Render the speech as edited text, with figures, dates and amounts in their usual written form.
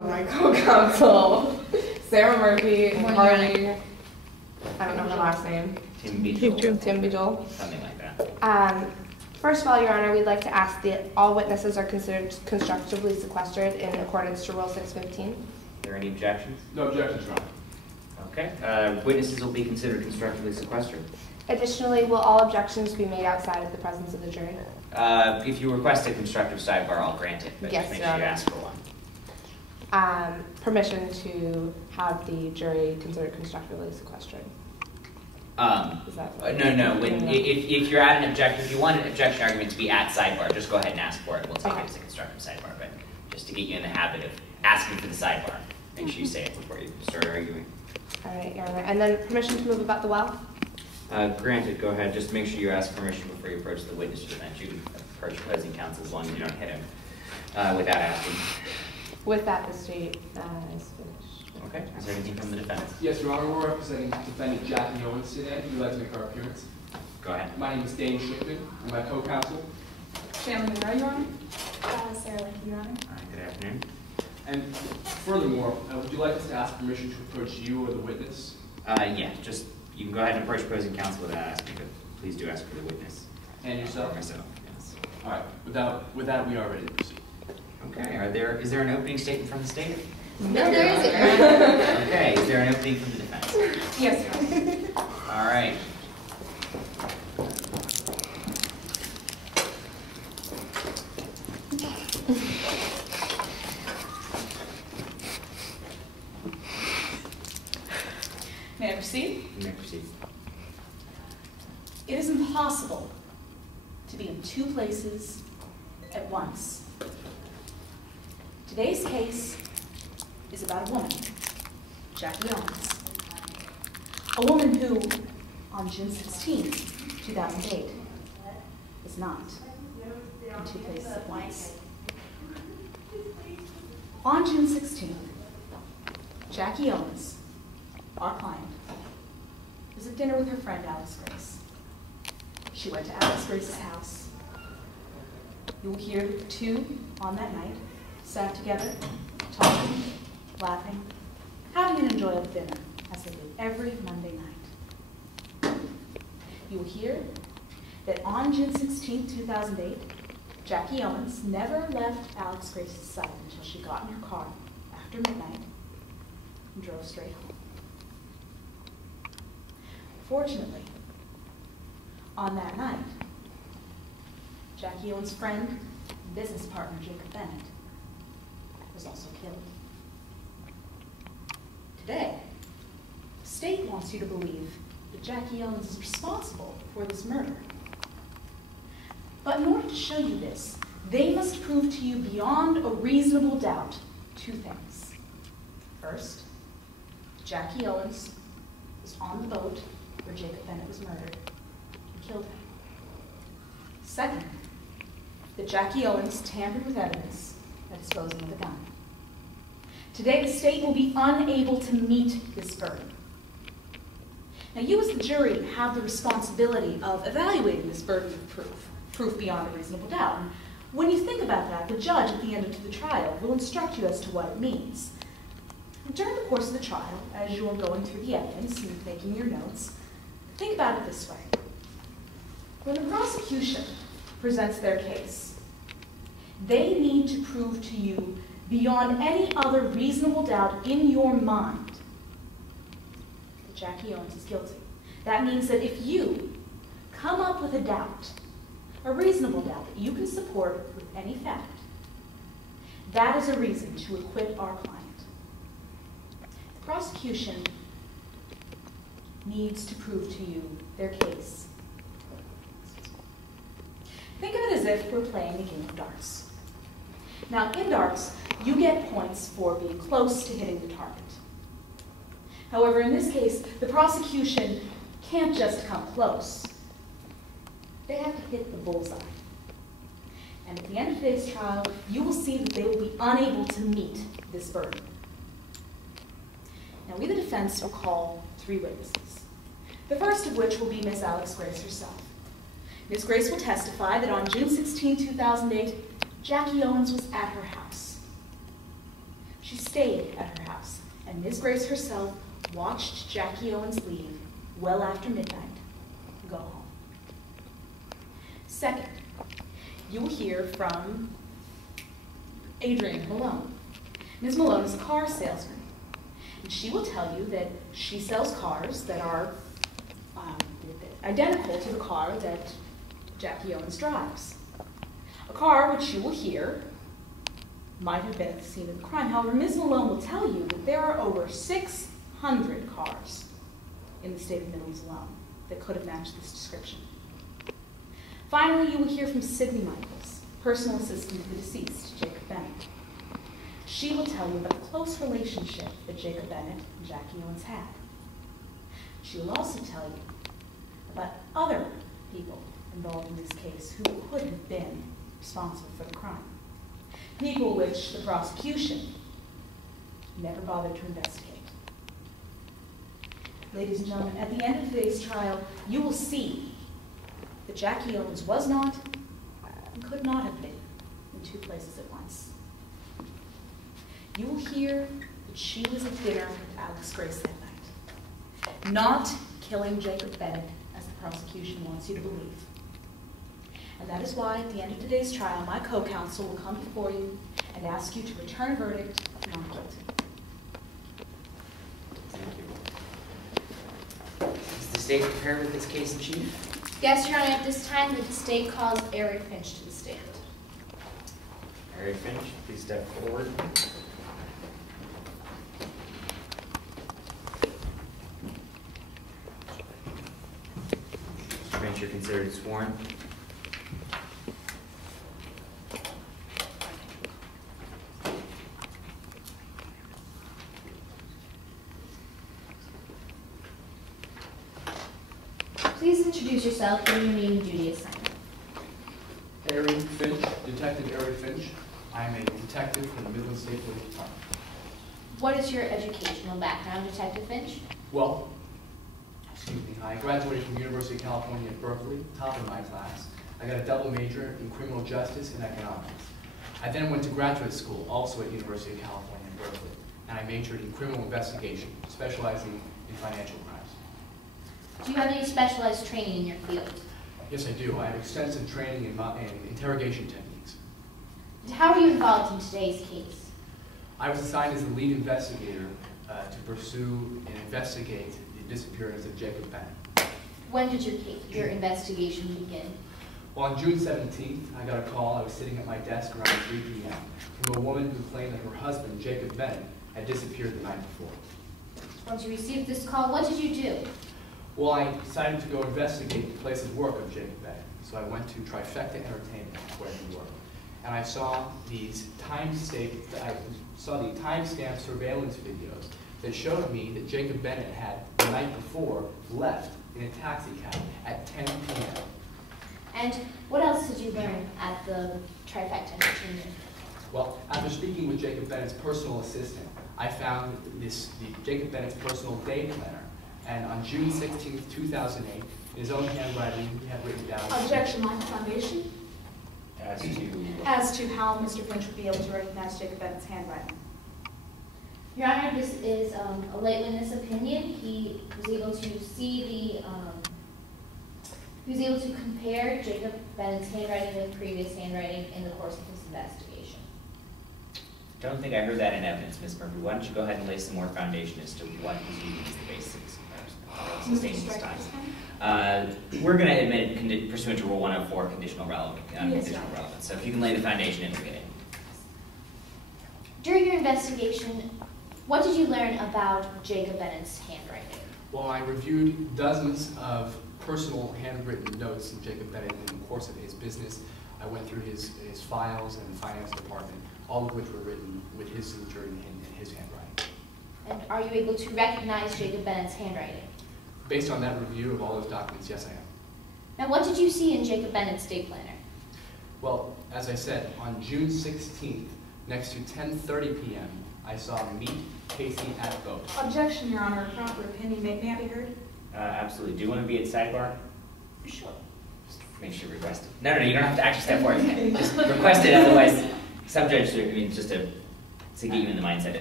My co-counsel, Sarah Murphy, and Carly, I don't know her last name. Tim Beadle. Tim Beadle. Something like that. First of all, Your Honor, we'd like to ask that all witnesses are considered constructively sequestered in accordance to Rule 615. Are there any objections? No objections, Your Honor. Okay. Witnesses will be considered constructively sequestered. Additionally, will all objections be made outside of the presence of the jury? If you request a constructive sidebar, I'll grant it, but Yes, just make Your sure you Honor. ask for one. Permission to have the jury considered constructively sequestered. Is that No. If you're at an objection, if you want an objection argument to be at sidebar, just go ahead and ask for it. We'll take it as a constructive sidebar, but just to get you in the habit of asking for the sidebar, make sure you say it before you start arguing. All right, Your Honor. And then permission to move about the well? Granted, go ahead. Just make sure you ask permission before you approach the witness to the bench. You can approach opposing counsel as long as you don't hit him without asking. With that, the state is finished. Okay. Is there anything from the defense? Yes, Your Honor, we're representing defendant Jackie Owens today. We'd like to make our appearance. Go ahead. My name is Dane Shipman. I'm my co-counsel. Shannon Monroe, Your Honor. Sarah Lincoln, Your Honor. All right. Good afternoon. And furthermore, would you like us to ask permission to approach you or the witness? Yeah. Just you can go ahead and approach opposing counsel without asking, but please do ask for the witness. And yourself? Or myself. Yes. All right. With that, we are ready to proceed. Okay. Is there an opening statement from the state? No, there isn't. Okay. Is there an opening from the defense? Yes, Your Honor. All right. May I proceed? You may proceed. It is impossible to be in two places at once. Today's case is about a woman, Jackie Owens. A woman who, on June 16, 2008, is not in two places at once. On June 16th, Jackie Owens, our client, was at dinner with her friend Alex Grace. She went to Alex Grace's house. You will hear the two on that night sat together, talking, laughing, having an enjoyable dinner, as they do every Monday night. You will hear that on June 16, 2008, Jackie Owens never left Alex Grace's side until she got in her car after midnight and drove straight home. Fortunately, on that night, Jackie Owens' friend and business partner, Jacob Bennett, was also killed. Today, the state wants you to believe that Jackie Owens is responsible for this murder. But in order to show you this, they must prove to you beyond a reasonable doubt two things. First, Jackie Owens was on the boat where Jacob Bennett was murdered and killed him. Second, that Jackie Owens tampered with evidence by disposing of the gun. Today, the state will be unable to meet this burden. Now, you as the jury have the responsibility of evaluating this burden of proof beyond a reasonable doubt. And when you think about that, the judge at the end of the trial will instruct you as to what it means. During the course of the trial, as you are going through the evidence and making your notes, think about it this way. When the prosecution presents their case, they need to prove to you beyond any other reasonable doubt in your mind that Jackie Owens is guilty. That means that if you come up with a doubt, a reasonable doubt that you can support with any fact, that is a reason to acquit our client. The prosecution needs to prove to you their case. Think of it as if we're playing a game of darts. Now, in darts, you get points for being close to hitting the target. However, in this case, the prosecution can't just come close. They have to hit the bullseye. And at the end of today's trial, you will see that they will be unable to meet this burden. Now, we, the defense, will call three witnesses. The first of which will be Miss Alex Grace herself. Ms. Grace will testify that on June 16, 2008, Jackie Owens was at her house. She stayed at her house, and Ms. Grace herself watched Jackie Owens leave well after midnight and go home. Second, you will hear from Adrienne Malone. Ms. Malone is a car salesman, and she will tell you that she sells cars that are identical to the car that Jackie Owens drives. A car which you will hear might have been at the scene of the crime. However, Ms. Malone will tell you that there are over 600 cars in the state of Midlands alone that could have matched this description. Finally, you will hear from Sydney Michaels, personal assistant of the deceased, Jacob Bennett. She will tell you about the close relationship that Jacob Bennett and Jackie Owens had. She will also tell you about other people involved in this case who could have been responsible for the crime. People which the prosecution never bothered to investigate. Ladies and gentlemen, at the end of today's trial, you will see that Jackie Owens was not and could not have been in two places at once. You will hear that she was at dinner with Alex Grace that night, not killing Jacob Bennett as the prosecution wants you to believe. And that is why, at the end of today's trial, my co-counsel will come before you and ask you to return a verdict of not guilty. Thank you. Is the state prepared with this case in chief? Yes, Your Honor, at this time, the state calls Eric Finch to the stand. Eric Finch, please step forward. Mr. Finch, you're considered sworn. Please introduce yourself and your name and duty assignment. Eric Finch, Detective Eric Finch. I am a detective from the Midland State Police Department. What is your educational background, Detective Finch? Well, I graduated from the University of California at Berkeley, top of my class. I got a double major in criminal justice and economics. I then went to graduate school, also at University of California at Berkeley, and I majored in criminal investigation, specializing in financial crimes. Do you have any specialized training in your field? Yes, I do. I have extensive training in interrogation techniques. And how are you involved in today's case? I was assigned as the lead investigator to pursue and investigate the disappearance of Jacob Bennett. When did your investigation begin? Well, on June 17th, I got a call. I was sitting at my desk around 3 p.m. from a woman who claimed that her husband, Jacob Bennett, had disappeared the night before. Once you received this call, what did you do? Well, I decided to go investigate the place of work of Jacob Bennett. So I went to Trifecta Entertainment, where he worked. And I saw the timestamp surveillance videos that showed me that Jacob Bennett had, the night before, left in a taxi cab at 10 p.m. And what else did you learn at the Trifecta Entertainment? Well, after speaking with Jacob Bennett's personal assistant, I found Jacob Bennett's personal day planner. And on June 16, 2008, in his own handwriting, he had written down... Objection, my foundation. As To how Mr. Finch would be able to recognize Jacob Bennett's handwriting. Your Honor, this is a late witness opinion. He was able to see he was able to compare Jacob Bennett's handwriting with previous handwriting in the course of his investigation. Don't think I heard that in evidence, Ms. Murphy. Why don't you go ahead and lay some more foundation as to what he's using as the basis of sustaining this time. We're going to admit, pursuant to Rule 104, conditional relevance. So if you can lay the foundation in the beginning. During your investigation, what did you learn about Jacob Bennett's handwriting? Well, I reviewed dozens of personal handwritten notes from Jacob Bennett in the course of his business. I went through his files in the finance department, all of which were written with his signature in his handwriting. And are you able to recognize Jacob Bennett's handwriting? Based on that review of all those documents, yes, I am. Now, what did you see in Jacob Bennett's day planner? Well, as I said, on June 16th, next to 10:30 p.m., I saw Meet Casey at Boat. Objection, Your Honor. Proper opinion. May I be heard? Absolutely. Do you want to be at sidebar? Sure. Just make sure you request it. No, you don't have to actually step forward. Just request it, otherwise, some judges, just to get you in the mindset.